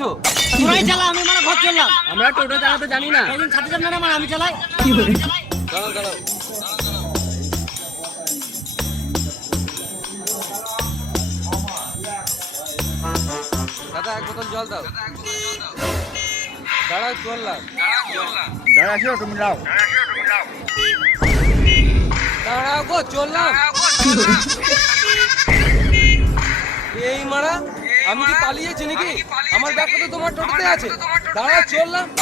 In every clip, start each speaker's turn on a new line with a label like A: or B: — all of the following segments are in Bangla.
A: তো।
B: তোরাই চালা আমি মানে ঘর চললাম।
A: আমরা টোটো চালাতে জানি না।
B: একদিন ছাত্র যাবে না মানে আমি চালাই।
A: দাঁড়াও দাঁড়াও দাদা এক বোতল জল দাও। দাঁড়াও চললাম
C: দাঁড়াচ্ছি তুমি যাও
A: দাঁড়াও গো চললাম। এই মারা আমি কি পালিয়েছি নাকি? আমার ব্যাগটা তো তোমার টোটোতে আছে। দাঁড়াও চললাম।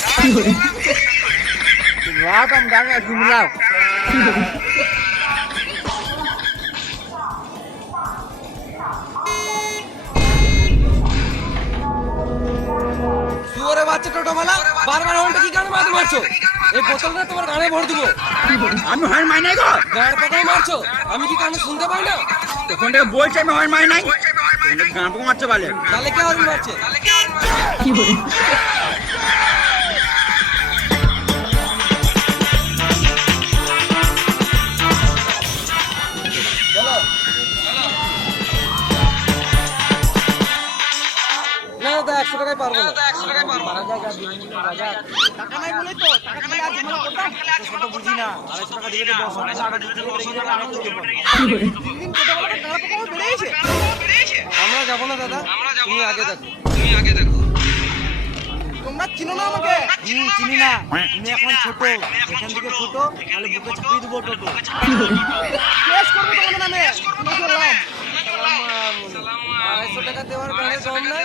A: বাচ্চা টোটোওয়ালা। বারবার হর্নটা কি গান মারতে মারছো? এই বোতলটা তোমার গানে ভর দিব
C: আমি হয় মাই নাই গো।
A: গাঁড় পাকাই মারছো? আমি কি কানে শুনতে পাই না?
C: তখন থেকে বলছে আমি হয় মাই নাই। গান মারছে বলে
A: তাহলে কে হর্ন মারছে? চলো। না দাদা একশো টাকায় পারব না।
B: মানে বুঝি না আড়াইশো টাকা দশ টাকা আগে বেড়েছে
A: আমরা যাব না দাদা। তুমি আগে দেখো।
B: তোমরা চিনো না আমাকে? হুম চিনি না। তুমি এখন ছোট। এখান থেকে ছোট তাহলে বুকে চাপিয়ে দেবো টোটো। কেস করব তোমাদের নামে?
A: আড়াইশো টাকা দেওয়ার নাই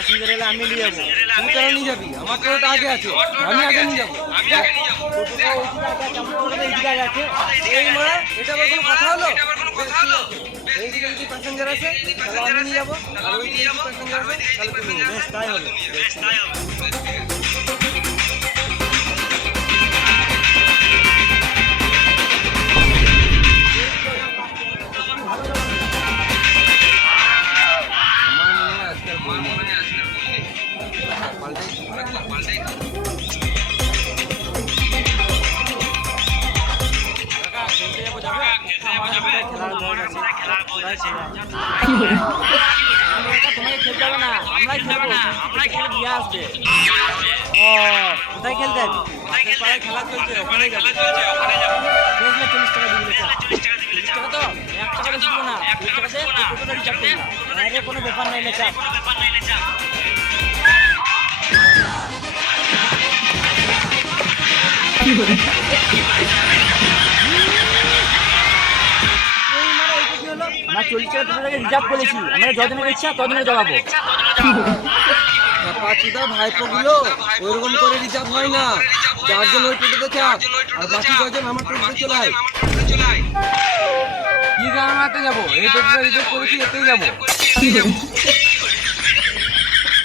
B: প্যাসেঞ্জার এলে আমি নিয়ে যাব।
A: তুই কেন নিয়ে যাবি? আমার টোটোটা আগে আছে। আমি আগে নিয়ে যাব। এই মারা এটা আবার কোনো কথা হলো? এইদিকে যদি প্যাসেঞ্জার আছে তাহলে আমি নিয়ে যাব। আর ওইদিকে যদি প্যাসেঞ্জার আছে তাহলে তুমি
B: বেশ তাই হলো তোমাকে খেলতে হবে না আমরাই খেলব আমরাই খেলে দিয়ে আসবে ও কোথায় খেলতেন
A: খেলা চলছে ওখানে
B: চল্লিশ টাকা দিবি টাকা তো এক টাকা দিব না টাকা কোনো ব্যাপার নাই লেচা আমরা চল্লিশ টাকা টোটোটাকে রিজার্ভ করেছি। আমরা যতদিনের ইচ্ছা ততদিনে চালাবো
A: পাঁচুদা ভাইপো গুলো ওইরকম করে রিজার্ভ হয় না। চারজন ওই টোটোতে চাপ। আর বাকি আমার টোটোতে চলায় কি যাব? এই টোটোটা রিজার্ভ করেছি এতেই যাব।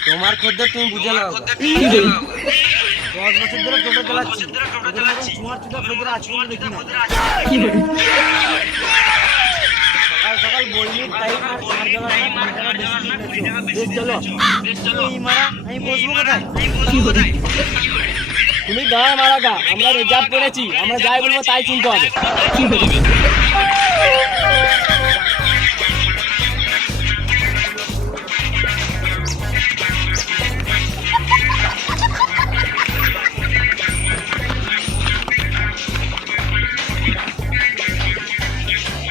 A: তোমার খদ্দের তুমি বুঝে নাও।
B: দশ বছর ধরে টোটো চালাচ্ছি। খোঁজরা আছে। টাইম আর বেশ চলো। এই মারা আমি বসবো কোথায়? তুমি দাঁড়া মারা গা আমরা রিজার্ভ করেছি আমরা যাই বলব তাই চিনতে হবে।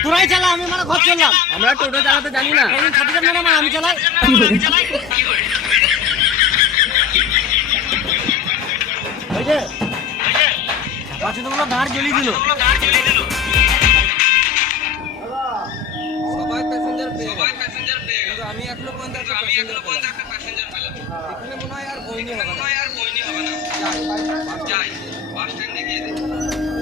B: তোরাই চালা আমি মানে ঘর চললাম
A: আমরা টোটো চালাতে জানি না।
B: না মানে আমি চালাই। ধার জ্বলিয়ে দিল।
A: সবাই প্যাসেঞ্জার পেয়ে আমি এখনও পর্যন্ত একটা প্যাসেঞ্জার পেলাম। এখানে মনে হয় আর বইনি হবে না। যাই, বাস স্ট্যান্ড।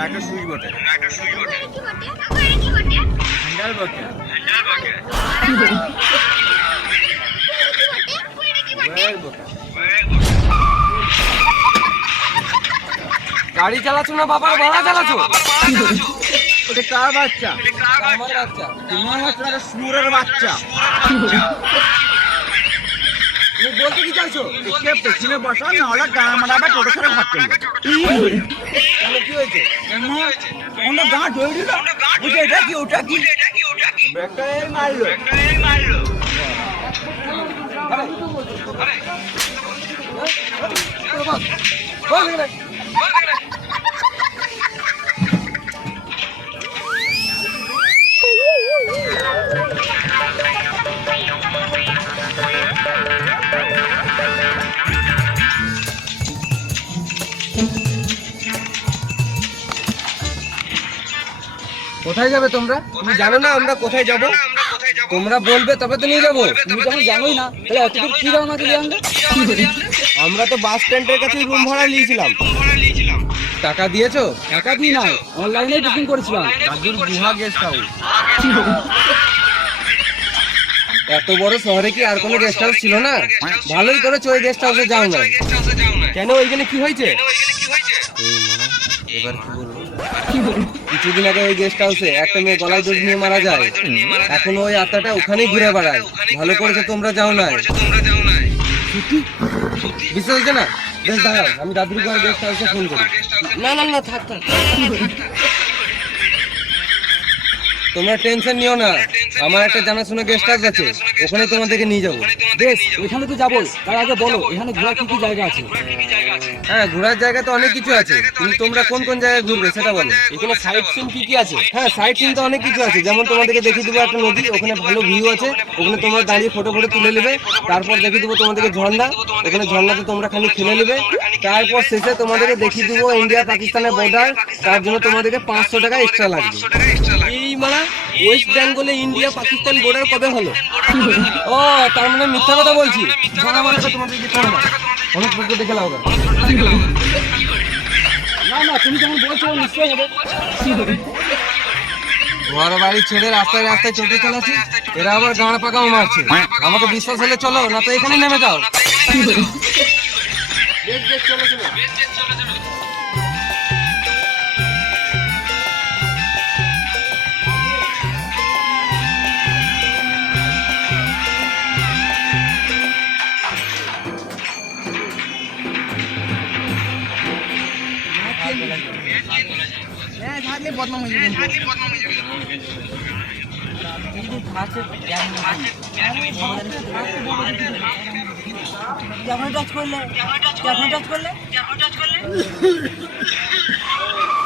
A: সুইচ বটে সুইচ বটে। হ্যান্ডেল বটে। হ্যান্ডেল বটে। গাড়ি চালাচ্ছ না বাবার ভাড়া চালাচ্ছ?
B: কার বাচ্চা?
A: বাচ্চা?
B: তোমার বাচ্চা। সুরের বাচ্চা।
A: বলতে কি চাইছো?
B: কে পেছনে বসা না হলে গাঁ মারাবে টোটো ছেড়ে ভাত চলবে
A: কেন কি হয়েছে?
B: আমরা গাঁ ধরে দিল? বুঝে এটা কি। ওটা কি। ব্রেকটা এই মারলো।
A: বল এখানে। কোথায় যাবে তোমরা? তুমি জানো না আমরা কোথায় যাব? তোমরা বলবে তবে তো নিয়ে যাব।
B: তুমি যখন জানোই না। তাহলে এতদূর কি রওনা দিলি আমরা?
A: আমরা তো বাস স্ট্যান্ডের কাছে রুম ভাড়া নিয়েছিলাম। টাকা দিয়েছ?
B: টাকা দিই নাই। অনলাইনে বুকিং করেছিলাম।
A: দাদুর গুহা গেস্ট হাউস এত বড় শহরে কি আর কোনো গেস্ট হাউস ছিল না? ভালোই করেছ ওই গেস্ট হাউসে যাও না। কেন ওইখানে কি হয়েছে? এই মনে, এবার কি বলব? কিছুদিন আগে ওই গেস্ট হাউসে একটা মেয়ে গলায় দোষ নিয়ে মারা যায়। এখন ওই আত্মাটা ওখানেই ঘুরে বেড়ায়। ভালো করেছ তোমরা যাও না বিশ্বাস হচ্ছে না? বেশ দাঁড়াও আমি দাদুর গেস্ট হাউসে ফোন করি। না না না থাক থাক। তোমরা টেনশন নিও না। আমার একটা জানাশোনা গেস্ট হাউস আছে ওখানে তোমাদেরকে নিয়ে যাব।
B: বেশ ওইখানে তো যাবোই। তার আগে বলো এখানে ঘোরার কি কি জায়গা আছে?
A: হ্যাঁ ঘোরার জায়গা তো অনেক কিছু আছে। কিন্তু তোমরা কোন কোন জায়গায় ঘুরবে সেটা বলো।
B: এখানে সাইট সিন কি কি আছে?
A: হ্যাঁ সাইড সিন তো অনেক কিছু আছে। যেমন তোমাদেরকে দেখিয়ে দেবো। একটা নদী ওখানে ভালো ভিউ আছে ওখানে তোমরা দাঁড়িয়ে ফটো ফটো তুলে নেবে। তারপর দেখিয়ে দেবো তোমাদেরকে ঝর্ণা। ওখানে ঝর্ণাতে তোমরা খালি খেলে নেবে। তারপর শেষে তোমাদেরকে দেখিয়ে দেবো ইন্ডিয়া পাকিস্তানের বর্ডার তার জন্য তোমাদেরকে পাঁচশো টাকা এক্সট্রা লাগবে। এই মানে ওয়েস্ট বেঙ্গলে ইন্ডিয়া পাকিস্তান বর্ডার কবে হলো? ও তার মানে মিথ্যা কথা বলছি। জানা অনেক ফটো দেখে লাও
B: না না তুমি যখন বলছো নিশ্চয়ই হবে।
A: ঘর বাড়ি ছেড়ে রাস্তায় রাস্তায় চলতে চলেছি এরা আবার গাঁড় পাকাও মারছে। আমাকে বিশ্বাস হলে চলো না তো এখানে নেমে যাও। দেখ দেখ চলো চলো।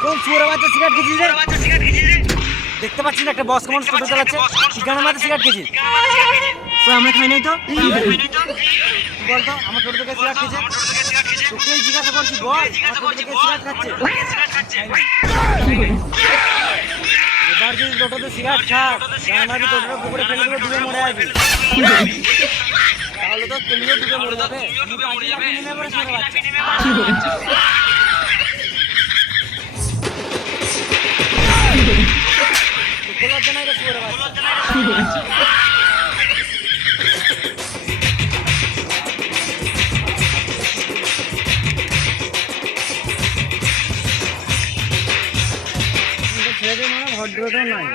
B: কোন সুরে বাচ্চা সিগারেট খেয়েছিস রে দেখতে পাচ্ছি না একটা বস কেমন টোটো চালাচ্ছে। সিগারেটের মাঝে সিগারেট খেয়েছিস আমরা খাই নাই তো? বলতো আমার টোটো থেকে সিগারেট খেয়েছে। তোকেই জিজ্ঞাসা করছি বল আমার টোটো থেকে সিগারেট খাচ্ছে? এবার যদি টোটোতে সিগারেট খাস জানাবি টোটোটা পুকুরে ফেলে দেবে ডুবে মরে আসবি তাহলে তো তুমিও ডুবে মরে যাবে। সেরকম ভদ্রতা নাই।